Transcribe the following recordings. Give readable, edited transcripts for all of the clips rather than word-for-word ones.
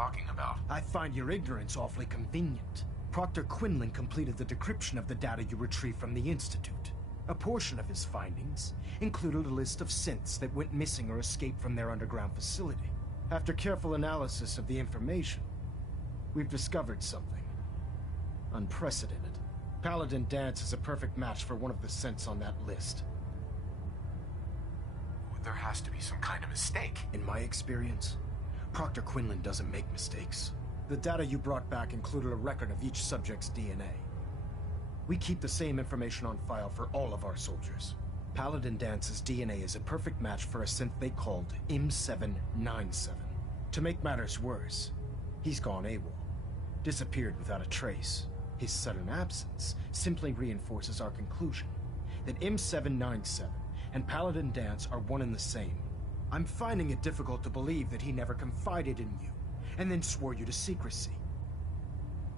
talking about? I find your ignorance awfully convenient. Proctor Quinlan completed the decryption of the data you retrieved from the Institute. A portion of his findings included a list of synths that went missing or escaped from their underground facility. After careful analysis of the information, we've discovered something unprecedented. Paladin Danse is a perfect match for one of the synths on that list. There has to be some kind of mistake. In my experience, Proctor Quinlan doesn't make mistakes. The data you brought back included a record of each subject's DNA. We keep the same information on file for all of our soldiers. Paladin Dance's DNA is a perfect match for a synth they called M797. To make matters worse, he's gone AWOL. Disappeared without a trace. His sudden absence simply reinforces our conclusion that M797 and Paladin Danse are one and the same. I'm finding it difficult to believe that he never confided in you, and then swore you to secrecy.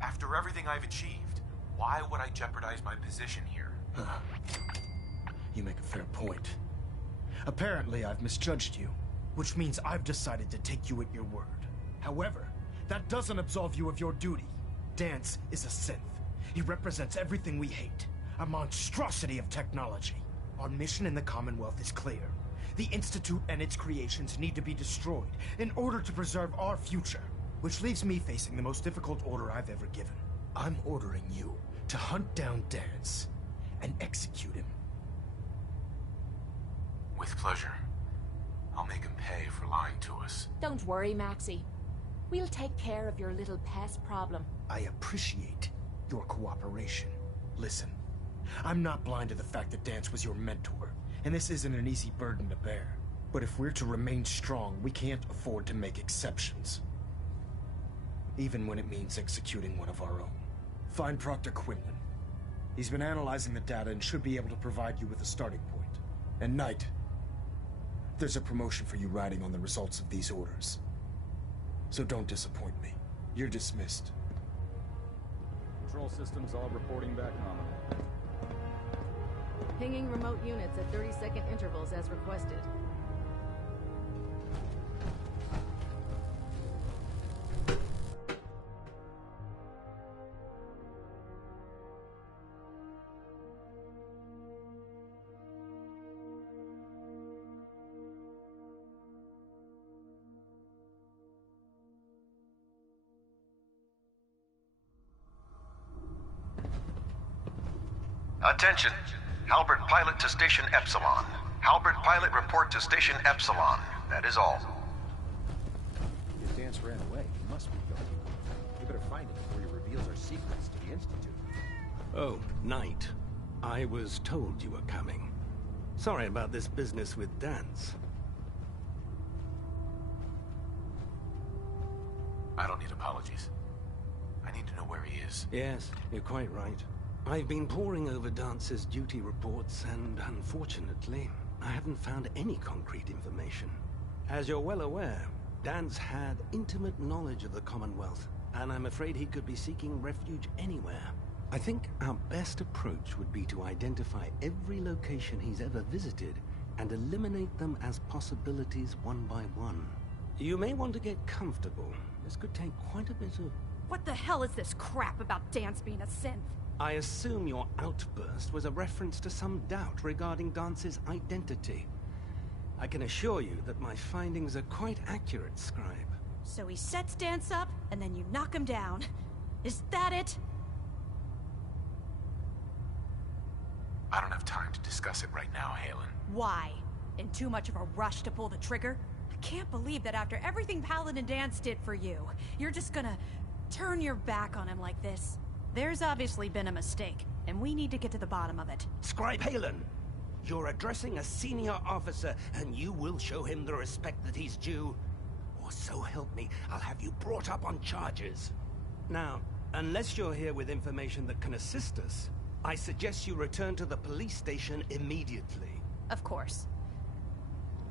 After everything I've achieved, why would I jeopardize my position here? You make a fair point. Apparently, I've misjudged you, which means I've decided to take you at your word. However, that doesn't absolve you of your duty. Danse is a synth. He represents everything we hate, a monstrosity of technology. Our mission in the Commonwealth is clear. The Institute and its creations need to be destroyed in order to preserve our future, which leaves me facing the most difficult order I've ever given. I'm ordering you to hunt down Danse and execute him. With pleasure. I'll make him pay for lying to us. Don't worry, Maxie. We'll take care of your little pest problem. I appreciate your cooperation. Listen, I'm not blind to the fact that Danse was your mentor, and this isn't an easy burden to bear. But if we're to remain strong, we can't afford to make exceptions. Even when it means executing one of our own. Find Proctor Quinlan. He's been analyzing the data and should be able to provide you with a starting point. And Knight, there's a promotion for you riding on the results of these orders. So don't disappoint me. You're dismissed. Control systems all reporting back nominal. Pinging remote units at 30-second intervals as requested. Attention! Halbert Pilot to Station Epsilon. Halbert Pilot report to Station Epsilon. That is all. If Danse ran away, he must be gone. We better find him before he reveals our secrets to the Institute. Oh, Knight. I was told you were coming. Sorry about this business with Danse. I don't need apologies. I need to know where he is. Yes, you're quite right. I've been poring over Dance's duty reports, and unfortunately, I haven't found any concrete information. As you're well aware, Danse had intimate knowledge of the Commonwealth, and I'm afraid he could be seeking refuge anywhere. I think our best approach would be to identify every location he's ever visited and eliminate them as possibilities one by one. You may want to get comfortable. This could take quite a bit of... What the hell is this crap about Danse being a synth? I assume your outburst was a reference to some doubt regarding Dance's identity. I can assure you that my findings are quite accurate, Scribe. So he sets Danse up, and then you knock him down. Is that it? I don't have time to discuss it right now, Halen. Why? In too much of a rush to pull the trigger? I can't believe that after everything Paladin Danse did for you, you're just gonna turn your back on him like this. There's obviously been a mistake, and we need to get to the bottom of it. Scribe Halen, you're addressing a senior officer, and you will show him the respect that he's due. Or so help me, I'll have you brought up on charges. Now, unless you're here with information that can assist us, I suggest you return to the police station immediately. Of course.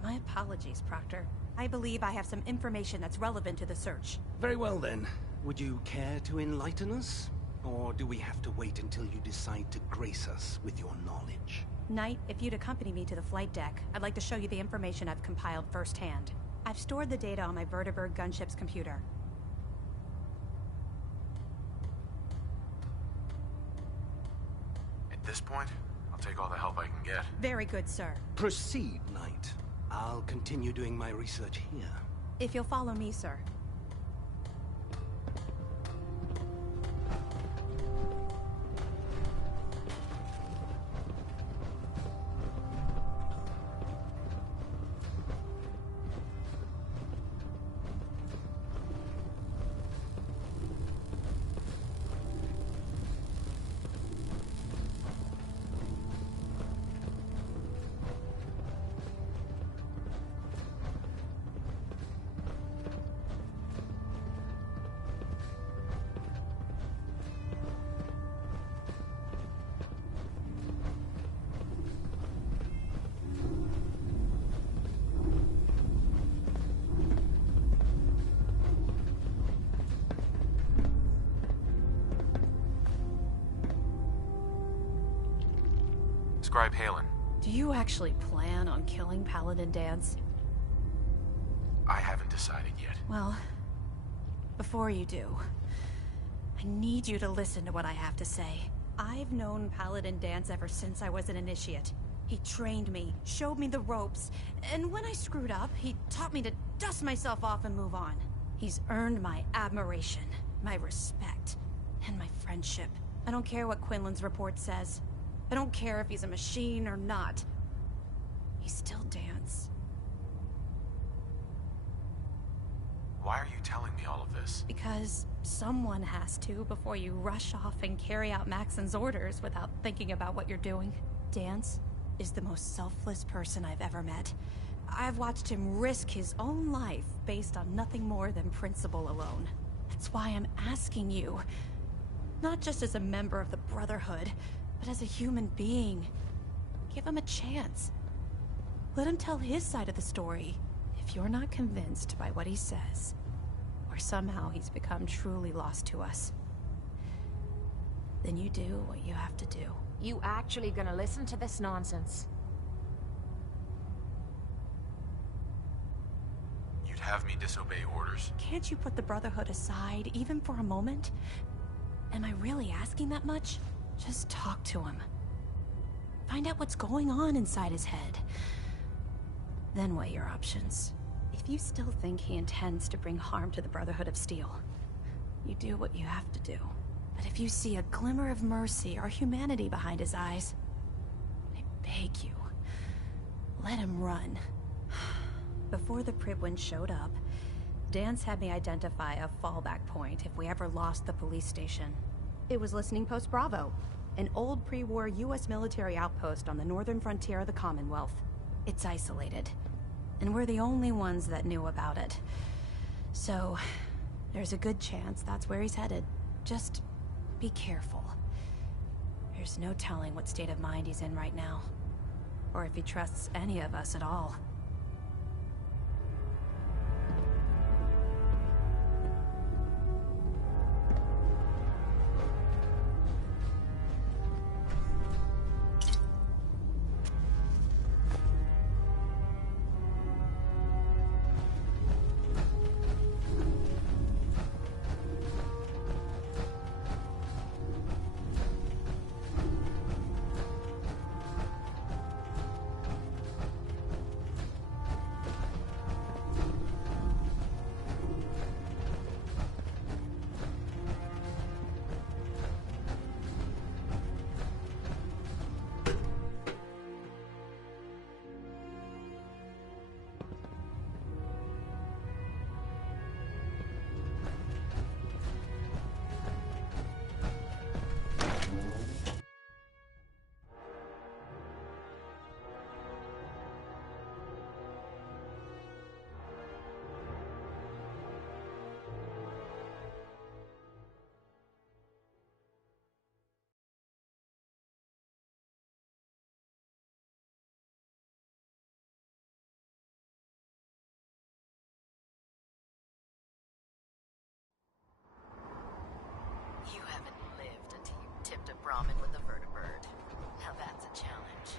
My apologies, Proctor. I believe I have some information that's relevant to the search. Very well then. Would you care to enlighten us? Or do we have to wait until you decide to grace us with your knowledge? Knight, if you'd accompany me to the flight deck, I'd like to show you the information I've compiled firsthand. I've stored the data on my Vertibird gunship's computer. At this point, I'll take all the help I can get. Very good, sir. Proceed, Knight. I'll continue doing my research here. If you'll follow me, sir. Scribe Halen. Do you actually plan on killing Paladin Danse? I haven't decided yet. Well, before you do, I need you to listen to what I have to say. I've known Paladin Danse ever since I was an initiate. He trained me, showed me the ropes, and when I screwed up, he taught me to dust myself off and move on. He's earned my admiration, my respect, and my friendship. I don't care what Quinlan's report says. I don't care if he's a machine or not. He's still Danse. Why are you telling me all of this? Because someone has to before you rush off and carry out Maxon's orders without thinking about what you're doing. Danse is the most selfless person I've ever met. I've watched him risk his own life based on nothing more than principle alone. That's why I'm asking you, not just as a member of the Brotherhood, but as a human being. Give him a chance. Let him tell his side of the story. If you're not convinced by what he says, or somehow he's become truly lost to us, then you do what you have to do. You actually gonna listen to this nonsense? You'd have me disobey orders? Can't you put the Brotherhood aside, even for a moment? Am I really asking that much? Just talk to him. Find out what's going on inside his head. Then weigh your options. If you still think he intends to bring harm to the Brotherhood of Steel, you do what you have to do. But if you see a glimmer of mercy or humanity behind his eyes, I beg you, let him run. Before the Pribwin showed up, Danse had me identify a fallback point if we ever lost the police station. It was Listening Post Bravo, an old pre-war US military outpost on the northern frontier of the Commonwealth. It's isolated, and we're the only ones that knew about it. So, there's a good chance that's where he's headed. Just be careful. There's no telling what state of mind he's in right now, or if he trusts any of us at all. You haven't lived until you tipped a Brahmin with a vertibird. Now that's a challenge.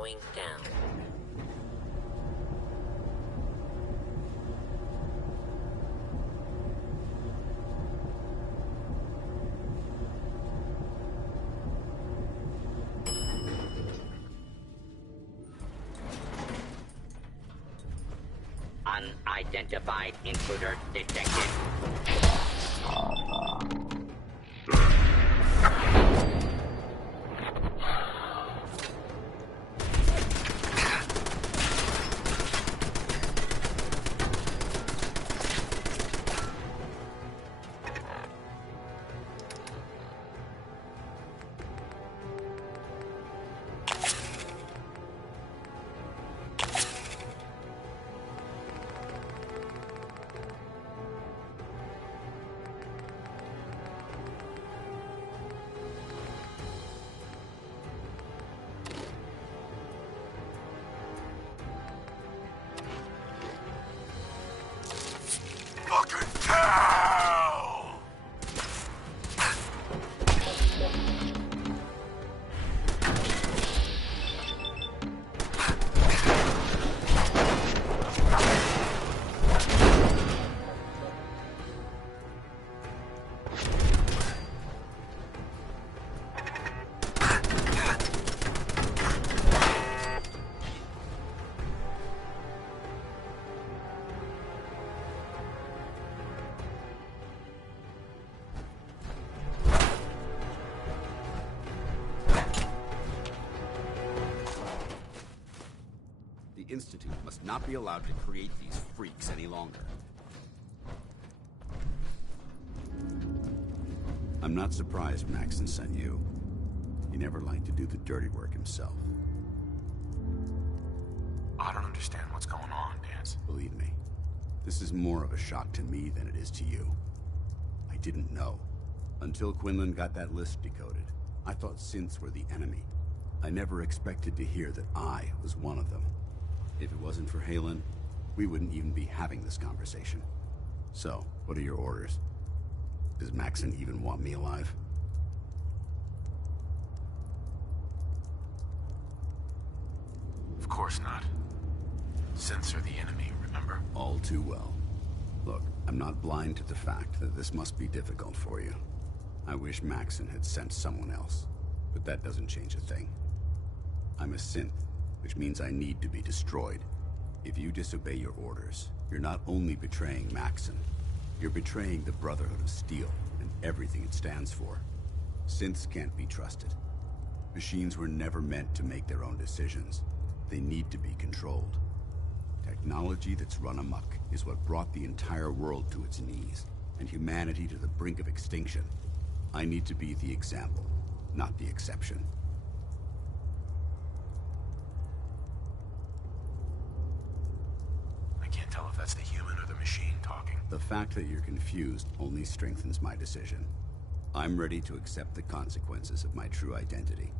going down. Unidentified intruder detected. Fucking hell! The Institute must not be allowed to create these freaks any longer. I'm not surprised Maxon sent you. He never liked to do the dirty work himself. I don't understand what's going on, Danse. Believe me, this is more of a shock to me than it is to you. I didn't know. Until Quinlan got that list decoded, I thought synths were the enemy. I never expected to hear that I was one of them. If it wasn't for Halen, we wouldn't even be having this conversation. So, what are your orders? Does Maxon even want me alive? Of course not. Synths are the enemy, remember? All too well. Look, I'm not blind to the fact that this must be difficult for you. I wish Maxon had sent someone else, but that doesn't change a thing. I'm a synth, which means I need to be destroyed. If you disobey your orders, you're not only betraying Maxon, you're betraying the Brotherhood of Steel and everything it stands for. Synths can't be trusted. Machines were never meant to make their own decisions. They need to be controlled. Technology that's run amok is what brought the entire world to its knees, and humanity to the brink of extinction. I need to be the example, not the exception. I can't tell if that's the human or the machine talking. The fact that you're confused only strengthens my decision. I'm ready to accept the consequences of my true identity.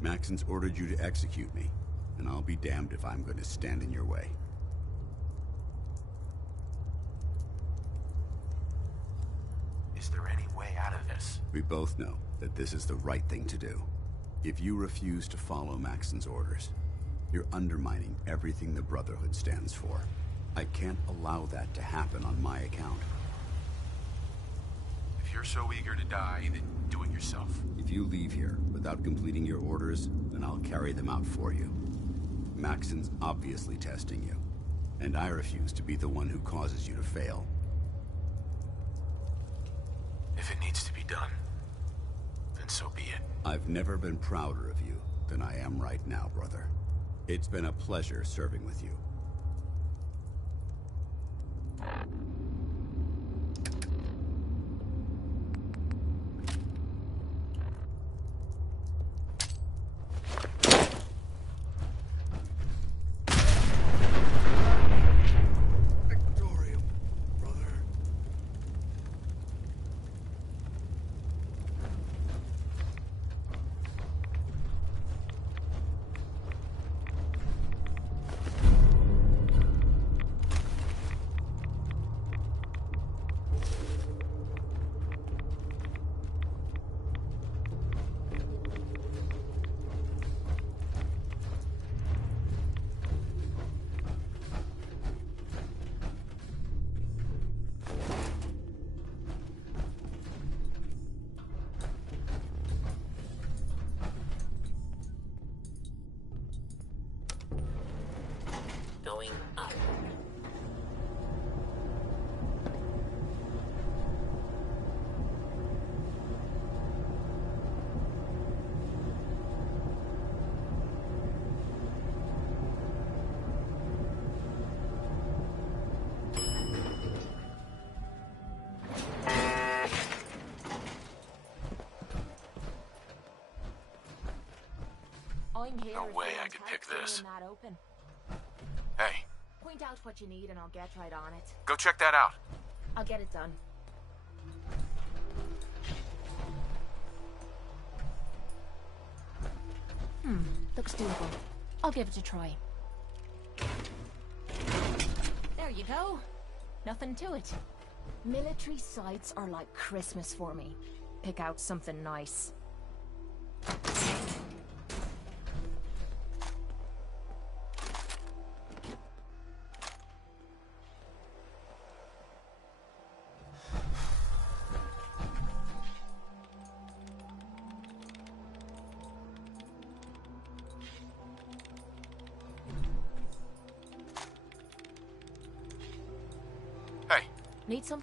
Maxon's ordered you to execute me, and I'll be damned if I'm going to stand in your way. Is there any way out of this? We both know that this is the right thing to do. If you refuse to follow Maxon's orders, you're undermining everything the Brotherhood stands for. I can't allow that to happen on my account. If you're so eager to die, then do it yourself. If you leave here without completing your orders, then I'll carry them out for you. Maxon's obviously testing you, and I refuse to be the one who causes you to fail. If it needs to be done, then so be it. I've never been prouder of you than I am right now, brother. It's been a pleasure serving with you. Nothing here No is way beyond I could pick taxing this. in that open. Hey, Point out what you need and I'll get right on it. go check that out. I'll get it done. Looks doable. I'll give it a try. There you go. Nothing to it. Military sites are like Christmas for me. Pick out something nice. Hey, Need some?